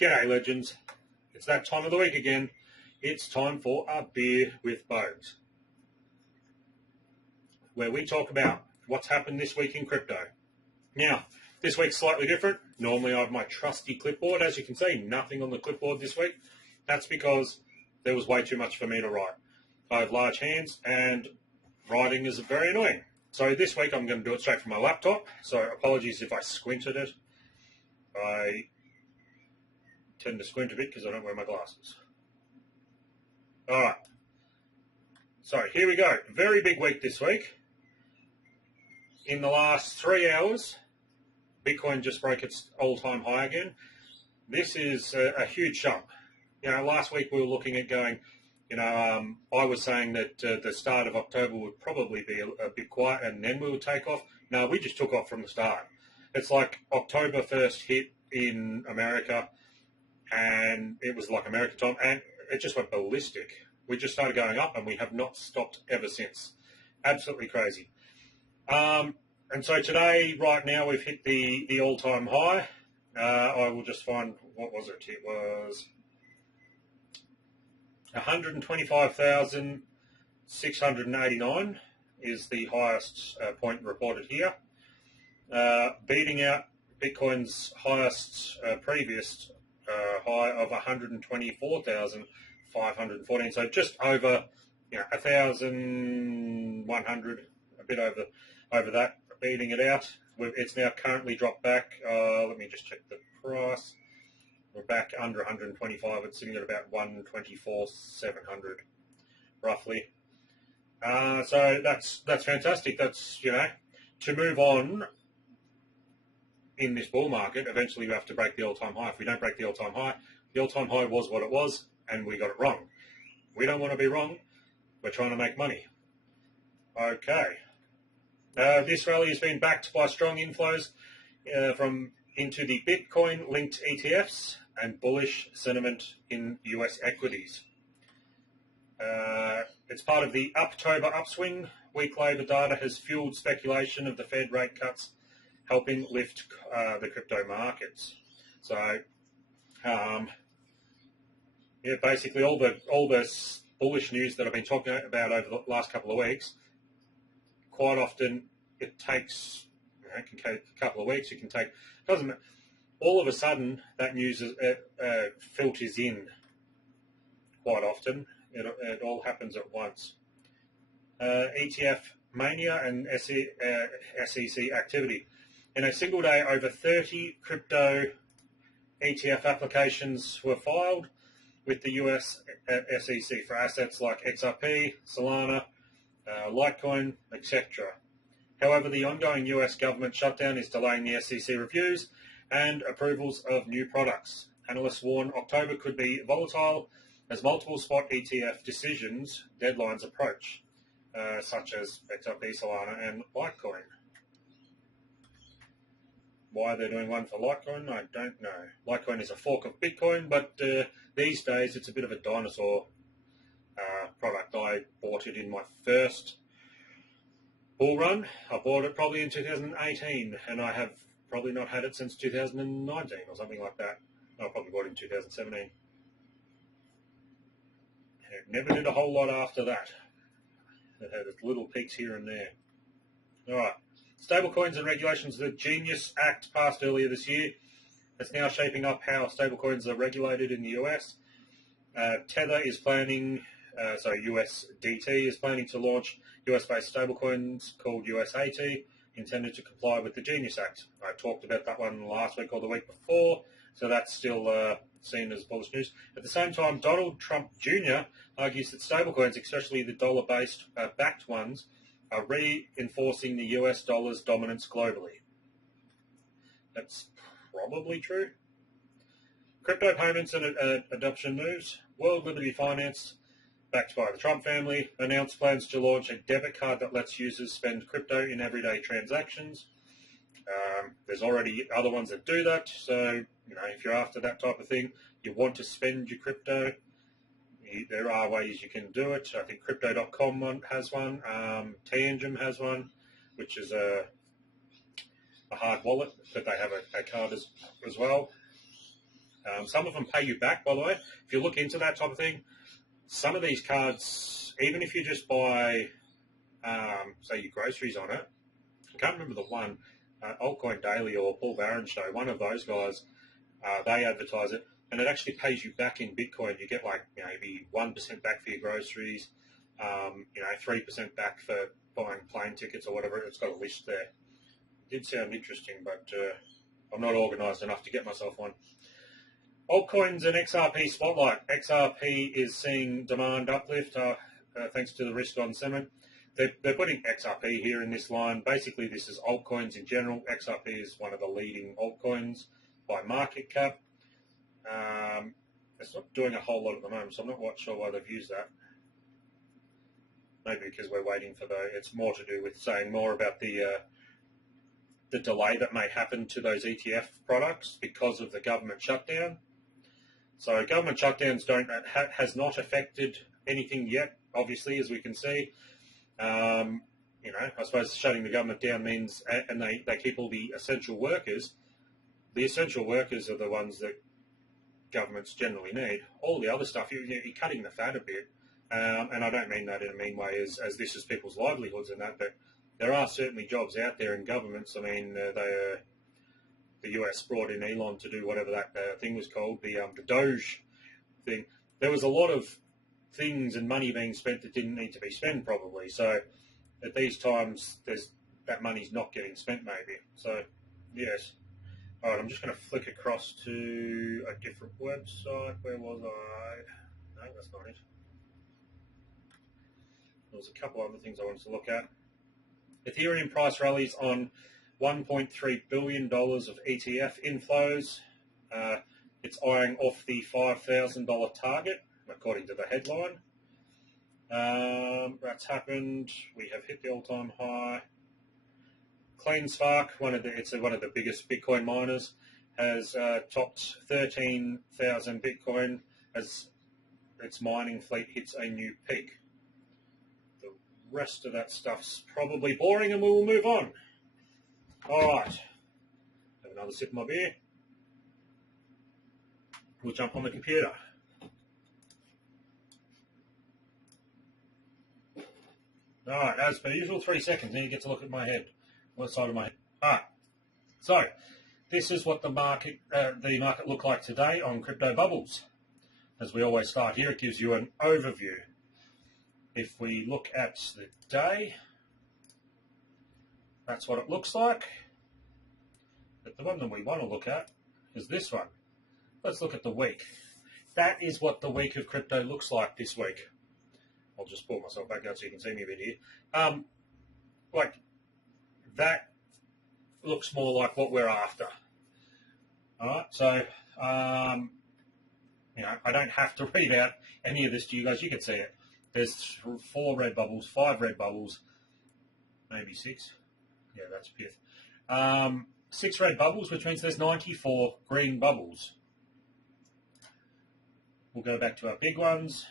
G'day legends, it's that time of the week again. It's time for a beer with Boges, where we talk about what's happened this week in crypto. Now, this week's slightly different. Normally I have my trusty clipboard. As you can see, nothing on the clipboard this week. That's because there was way too much for me to write. I have large hands and writing is very annoying. So this week I'm going to do it straight from my laptop. So apologies if I squinted it. I tend to squint a bit because I don't wear my glasses. Alright, so here we go. Very big week this week. In the last 3 hours, Bitcoin just broke its all-time high again. This is a huge jump. You know, last week we were looking at going, I was saying that the start of October would probably be a bit quiet and then we would take off. No, we just took off from the start. It's like October 1st hit in America, and it was like American time, and it just went ballistic. We just started going up, and we have not stopped ever since. Absolutely crazy. And so today, right now, we've hit the all-time high. I will just find, what was it? It was 125,689 is the highest point reported here, beating out Bitcoin's highest previous high of 124,514. So just over 1,100, a bit over that, beating it out. It's now currently dropped back. Let me just check the price. We're back under 125. It's sitting at about 124,700, roughly. So that's fantastic. That's to move on. In this bull market, eventually we have to break the all-time high. If we don't break the all-time high was what it was, and we got it wrong. We don't want to be wrong. We're trying to make money. Okay. This rally has been backed by strong inflows into the Bitcoin-linked ETFs and bullish sentiment in US equities. It's part of the October upswing. Week labor data has fueled speculation of the Fed rate cuts helping lift the crypto markets. So, basically all the bullish news that I've been talking about over the last couple of weeks, quite often it takes, it can take a couple of weeks. It can take, doesn't all of a sudden that news filters in quite often. It all happens at once. ETF mania and SEC activity. In a single day, over 30 crypto ETF applications were filed with the US SEC for assets like XRP, Solana, Litecoin, etc. However, the ongoing US government shutdown is delaying the SEC reviews and approvals of new products. Analysts warn October could be volatile as multiple spot ETF decisions deadlines approach, such as XRP, Solana, and Litecoin. Why they're doing one for Litecoin, I don't know. Litecoin is a fork of Bitcoin, but these days it's a bit of a dinosaur product. I bought it in my first bull run. I bought it probably in 2018, and I have probably not had it since 2019 or something like that. I probably bought it in 2017. And it never did a whole lot after that. It had its little peaks here and there. All right. Stablecoins and regulations. The Genius Act passed earlier this year. It's now shaping up how stablecoins are regulated in the US. Tether is planning, USDT is planning to launch US-based stablecoins called USAT, intended to comply with the Genius Act. I talked about that one last week or the week before, so that's still seen as bullish news. At the same time, Donald Trump Jr. argues that stablecoins, especially the dollar-based backed ones, are reinforcing the US dollar's dominance globally. That's probably true. Crypto payments and adoption moves. World Liberty Finance, backed by the Trump family, announced plans to launch a debit card that lets users spend crypto in everyday transactions. There's already other ones that do that, so if you're after that type of thing, you want to spend your crypto, there are ways you can do it. I think Crypto.com has one. Tangent has one, which is a hard wallet, but they have a card as well. Some of them pay you back, by the way. If you look into that type of thing, some of these cards, even if you just buy, say, your groceries on it, I can't remember the one, Altcoin Daily or Paul Barron Show, one of those guys, they advertise it, and it actually pays you back in Bitcoin. You get like maybe 1% back for your groceries, 3% back for buying plane tickets or whatever. It's got a list there. It did sound interesting, but I'm not organised enough to get myself one. Altcoins and XRP spotlight. XRP is seeing demand uplift thanks to the risk on sentiment. They're putting XRP here in this line. Basically, this is altcoins in general. XRP is one of the leading altcoins by market cap. It's not doing a whole lot at the moment, so I'm not quite sure why they've used that. Maybe because we're waiting for it's more to do with saying more about the delay that may happen to those ETF products because of the government shutdown. So government shutdowns has not affected anything yet, obviously, as we can see. I suppose shutting the government down means, and they keep all the essential workers. The essential workers are the ones that governments generally need. All the other stuff, you're cutting the fat a bit. And I don't mean that in a mean way as this is people's livelihoods and that, but there are certainly jobs out there in governments. I mean, the US brought in Elon to do whatever that thing was called, the Doge thing. There was a lot of things and money being spent that didn't need to be spent, probably. So at these times, that money's not getting spent, maybe. So, yes. All right, I'm just going to flick across to a different website. Where was I? No, that's not it. There was a couple other things I wanted to look at. Ethereum price rallies on $1.3 billion of ETF inflows. It's eyeing off the $5,000 target, according to the headline. That's happened. We have hit the all-time high. CleanSpark, one of the biggest Bitcoin miners, has topped 13,000 Bitcoin as its mining fleet hits a new peak. The rest of that stuff's probably boring, and we will move on. All right, have another sip of my beer. We'll jump on the computer. All right, as per usual, 3 seconds. Then you get to look at my head. What side of my head? All right. So this is what the market looked like today on Crypto Bubbles. As we always start here, it gives you an overview. If we look at the day, that's what it looks like. But the one that we want to look at is this one. Let's look at the week. That is what the week of crypto looks like this week. I'll just pull myself back out so you can see me a bit here. That looks more like what we're after. All right, so I don't have to read out any of this to you guys. You can see it. There's 4 red bubbles, 5 red bubbles, maybe 6. Yeah, that's a pith. 6 red bubbles, which means there's 94 green bubbles. We'll go back to our big ones.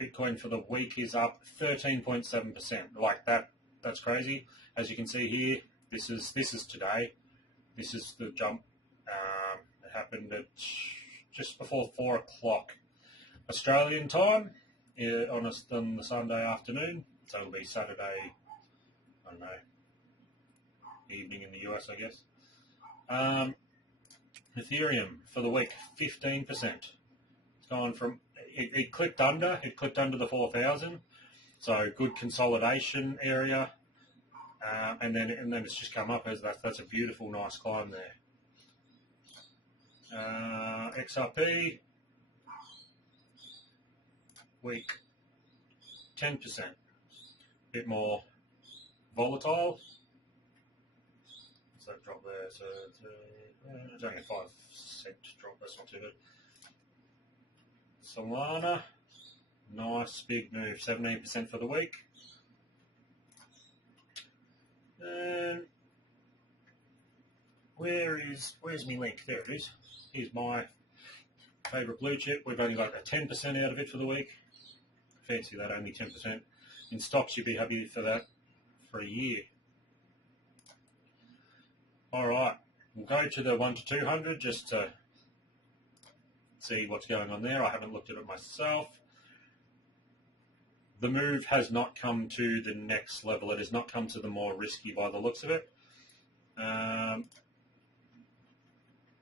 Bitcoin for the week is up 13.7%. Like that's crazy. As you can see here, this is today. This is the jump. It happened at just before 4 o'clock Australian time on the Sunday afternoon. So it'll be Saturday, I don't know, evening in the US, I guess. Ethereum for the week, 15%. It's gone from it clipped under the 4,000, so good consolidation area, and then it's just come up as that's a beautiful, nice climb there. XRP week 10%, bit more volatile. So that drop there, so it's only a 5-cent drop. That's not too good. Solana, nice big move, 17% for the week. And where's my link? There it is. Here's my favourite blue chip. We've only got a 10% out of it for the week. Fancy that, only 10%. In stocks, you'd be happy for that for a year. All right, we'll go to the 1 to 200 just to see what's going on there. I haven't looked at it myself. The move has not come to the next level. It has not come to the more risky by the looks of it. Oh,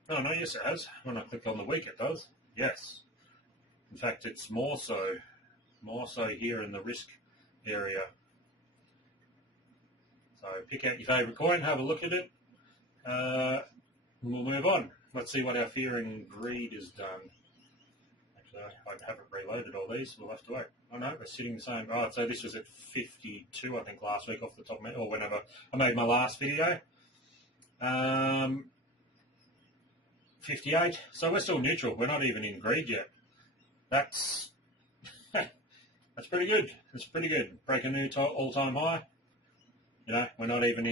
no, yes it has. When I click on the week it does. Yes. In fact, it's more so here in the risk area. So pick out your favourite coin, have a look at it. We'll move on. Let's see what our fear and greed has done. Actually, I haven't reloaded all these. We'll have to wait. Oh no, we're sitting the same. Oh, so this was at 52, I think, last week off the top of my head, or whenever I made my last video. 58. So we're still neutral. We're not even in greed yet. That's that's pretty good. That's pretty good. Break a new all-time high. You know, we're not even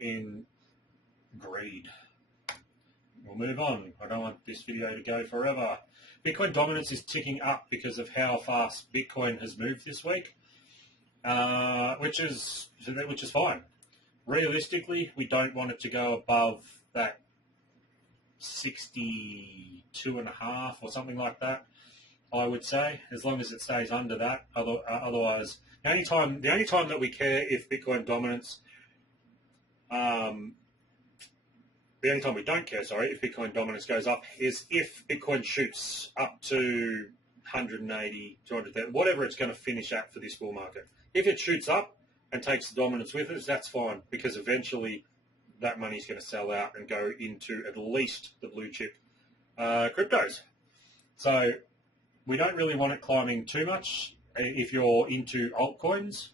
in greed. We'll move on. I don't want this video to go forever. Bitcoin dominance is ticking up because of how fast Bitcoin has moved this week, which is fine. Realistically, we don't want it to go above that 62.5 or something like that. I would say, as long as it stays under that. Otherwise, the only time that we care if Bitcoin dominance, the only time we don't care, if Bitcoin dominance goes up is if Bitcoin shoots up to 180, 200, whatever it's going to finish at for this bull market. If it shoots up and takes the dominance with us, that's fine, because eventually that money's going to sell out and go into at least the blue chip cryptos. So we don't really want it climbing too much. If you're into altcoins,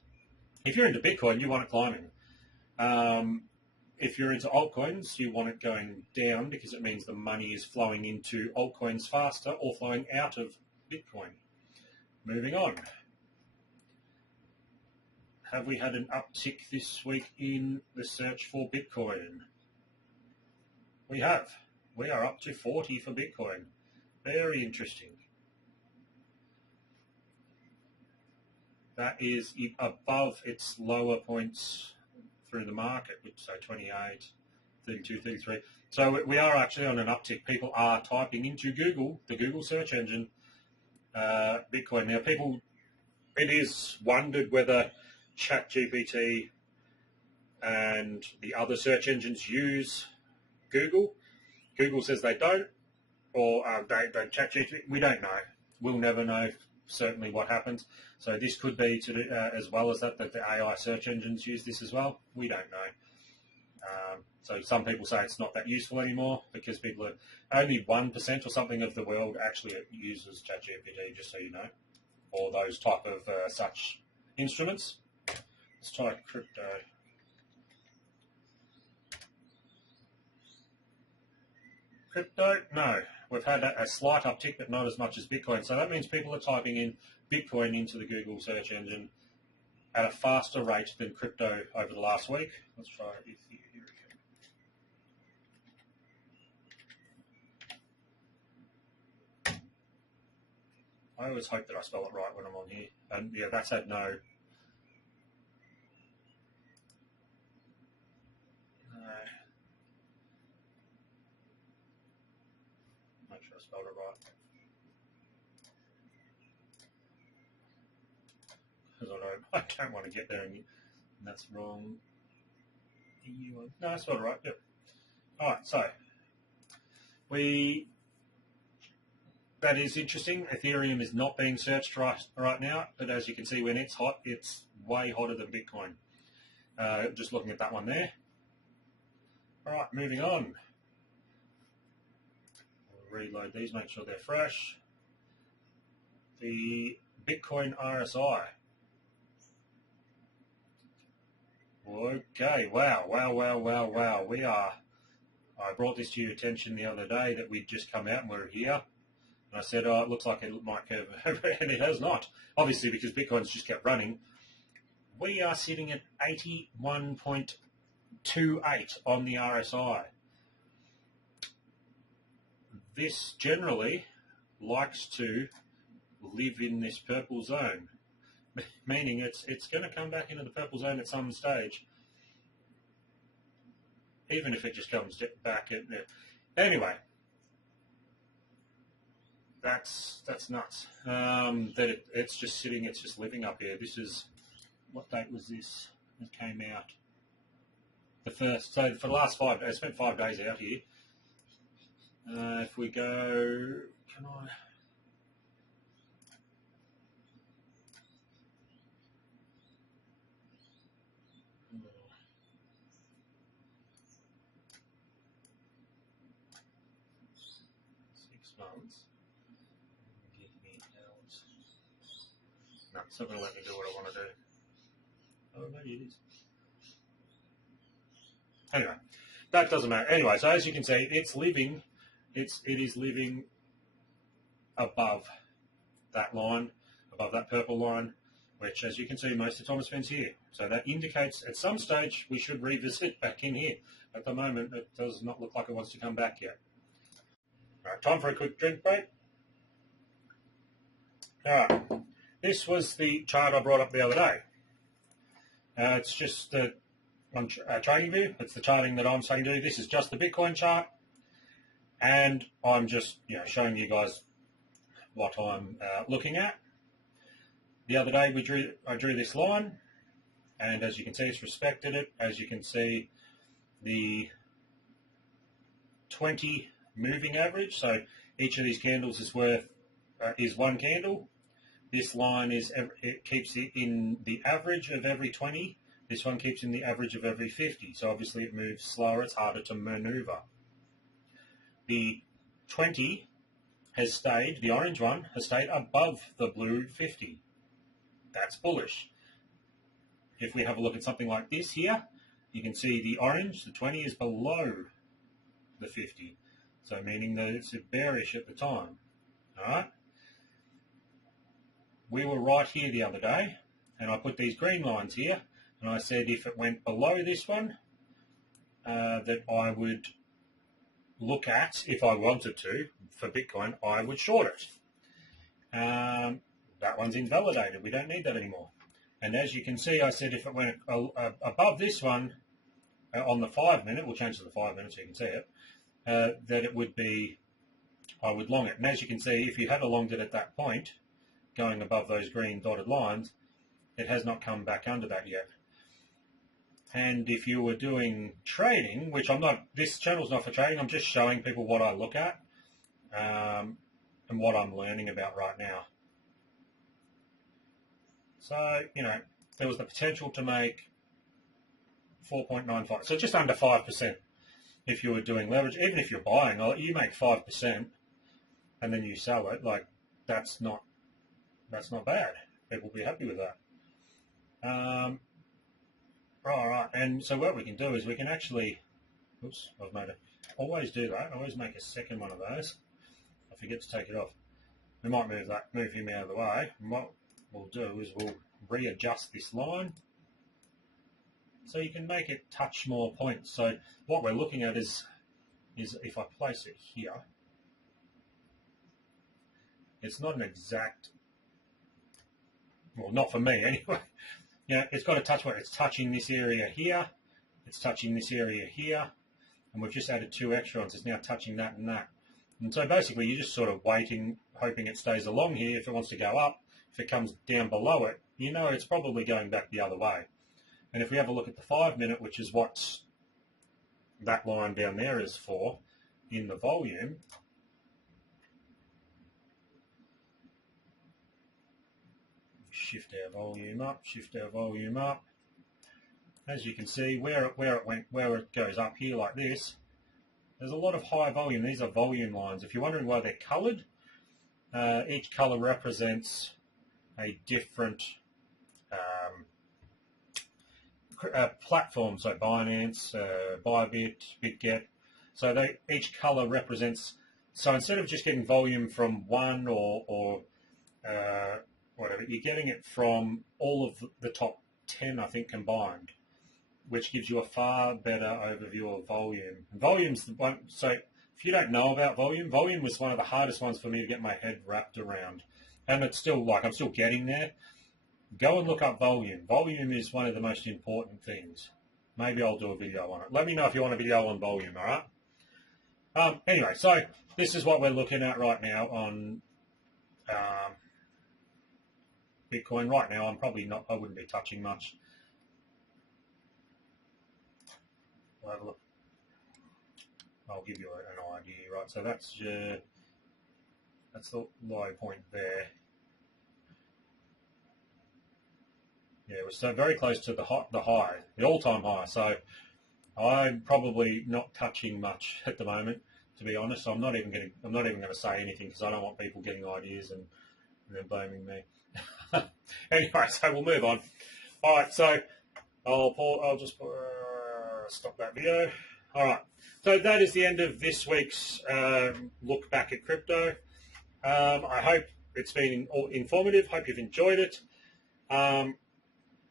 if you're into Bitcoin, you want it climbing. If you're into altcoins, you want it going down because it means the money is flowing into altcoins faster or flowing out of Bitcoin. Moving on. Have we had an uptick this week in the search for Bitcoin? We have. We are up to 40 for Bitcoin. Very interesting. That is above its lower points through the market, which so 28, 32, 33. So we are actually on an uptick. People are typing into Google, the Google search engine, Bitcoin. Now, it is wondered whether ChatGPT and the other search engines use Google. Google says they don't, or they don't. ChatGPT, we don't know. We'll never know certainly what happens. So this could be as well as that the AI search engines use this as well. We don't know. So some people say it's not that useful anymore because people are only 1% or something of the world actually uses ChatGPT, just so you know, or those type of such instruments. Let's try crypto. Crypto, no. We've had a slight uptick, but not as much as Bitcoin. So that means people are typing in Bitcoin into the Google search engine at a faster rate than crypto over the last week. Let's try Ethereum. I always hope that I spell it right when I'm on here. And yeah, that's had no. Make sure I spelled it right. Because I don't want to get there and that's wrong. No, I spelled it right. Yep. All right, so that is interesting. Ethereum is not being searched right now, but as you can see, when it's hot, it's way hotter than Bitcoin. Just looking at that one there. All right, moving on. I'll reload these, make sure they're fresh. The Bitcoin RSI. Okay, wow. I brought this to your attention the other day that we'd just come out and we're here. And I said, oh, it looks like it might curve over, and it has not. Obviously, because Bitcoin's just kept running. We are sitting at 81.28 on the RSI. This generally likes to live in this purple zone, meaning it's going to come back into the purple zone at some stage. even if it just comes back at anyway. That's nuts. That it's just sitting, it's just living up here. This is, what date was this? It came out the first. So for the last 5 days, I spent 5 days out here. If we go, can I? 6 months. Give me hours. No, it's not going to let me do what I want to do. Oh, maybe it is. Anyway, that doesn't matter. Anyway, so as you can see, it's living. It is living above that line, above that purple line, which, as you can see, most of the time it spends here. So that indicates at some stage we should revisit back in here. At the moment, it does not look like it wants to come back yet. All right, time for a quick drink break. All right, this was the chart I brought up the other day. It's just the on TradingView. It's the charting that I'm saying to do. This is just the Bitcoin chart, and I'm just showing you guys what I'm looking at. The other day I drew this line, and as you can see, it's respected it. As you can see, the 20 moving average. So each of these candles is worth is one candle. This line it keeps it in the average of every 20. This one keeps in the average of every 50. So obviously it moves slower. It's harder to maneuver. The 20 has stayed. The orange one has stayed above the blue 50. That's bullish. If we have a look at something like this here, you can see the orange, the 20, is below the 50. So meaning that it's bearish at the time. All right. We were right here the other day, and I put these green lines here, and I said if it went below this one, that I would look at, if I wanted to, for Bitcoin, I would short it. That one's invalidated. We don't need that anymore. And as you can see, I said if it went above this one on the 5 minute, we'll change to the 5 minutes so you can see it, that it would be, I would long it. And as you can see, if you had longed it at that point, going above those green dotted lines, it has not come back under that yet. And if you were doing trading, which I'm not, this channel's not for trading, I'm just showing people what I look at and what I'm learning about right now. So, there was the potential to make 4.95, so just under 5%. If you were doing leverage, even if you're buying, you make 5% and then you sell it, like that's not bad. People will be happy with that. All right, and so what we can do is we can actually, oops, I've made it. Always do that. Always make a second one of those. I forget to take it off. We might move him out of the way. And what we'll do is we'll readjust this line so you can make it touch more points. So what we're looking at is if I place it here, it's not an exact, well, not for me anyway. It's got to touch where it's touching this area here, it's touching this area here, and we've just added 2 extra ones. It's now touching that and that. And so basically you're just sort of waiting, hoping it stays along here. If it wants to go up, if it comes down below it, it's probably going back the other way. And if we have a look at the 5 minute, which is what that line down there is for in the volume, shift our volume up, shift our volume up. As you can see, where it goes up here like this, there's a lot of high volume. These are volume lines. If you're wondering why they're coloured, each colour represents a different platform. So Binance, Bybit, BitGet. So each colour represents. So instead of just getting volume from one or whatever, you're getting it from all of the top 10, I think, combined, which gives you a far better overview of volume. And volume's the one, so if you don't know about volume was one of the hardest ones for me to get my head wrapped around. And it's still, I'm still getting there. Go and look up volume. Volume is one of the most important things. Maybe I'll do a video on it. Let me know if you want a video on volume, all right? Anyway, so this is what we're looking at right now on Bitcoin. Right now, I wouldn't be touching much. I'll give you an idea, right? So that's the low point there. Yeah, we're so very close to the high, the all-time high. So I'm probably not touching much at the moment, to be honest. I'm not even going to say anything because I don't want people getting ideas and then blaming me. Anyway, so we'll move on. All right, so I'll just stop that video. All right, so that is the end of this week's look back at crypto. I hope it's been informative. Hope you've enjoyed it.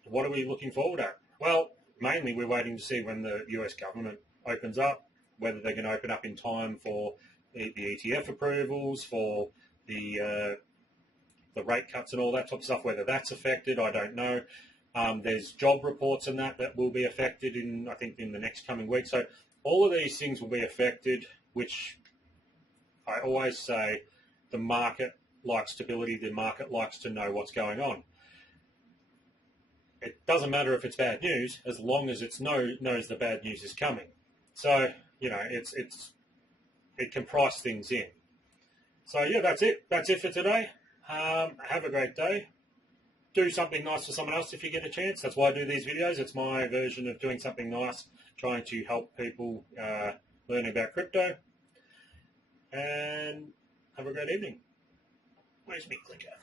What are we looking forward at? Well, mainly we're waiting to see when the US government opens up, whether they're going to open up in time for the ETF approvals, for the rate cuts and all that type of stuff. Whether that's affected, I don't know. There's job reports and that will be affected I think in the next coming week. So all of these things will be affected, which I always say the market likes stability. The market likes to know what's going on. It doesn't matter if it's bad news, as long as it knows the bad news is coming. So, it can price things in. So, yeah, that's it. That's it for today. Have a great day. Do something nice for someone else if you get a chance. That's why I do these videos. It's my version of doing something nice, trying to help people learn about crypto. And have a great evening. Where's my clicker?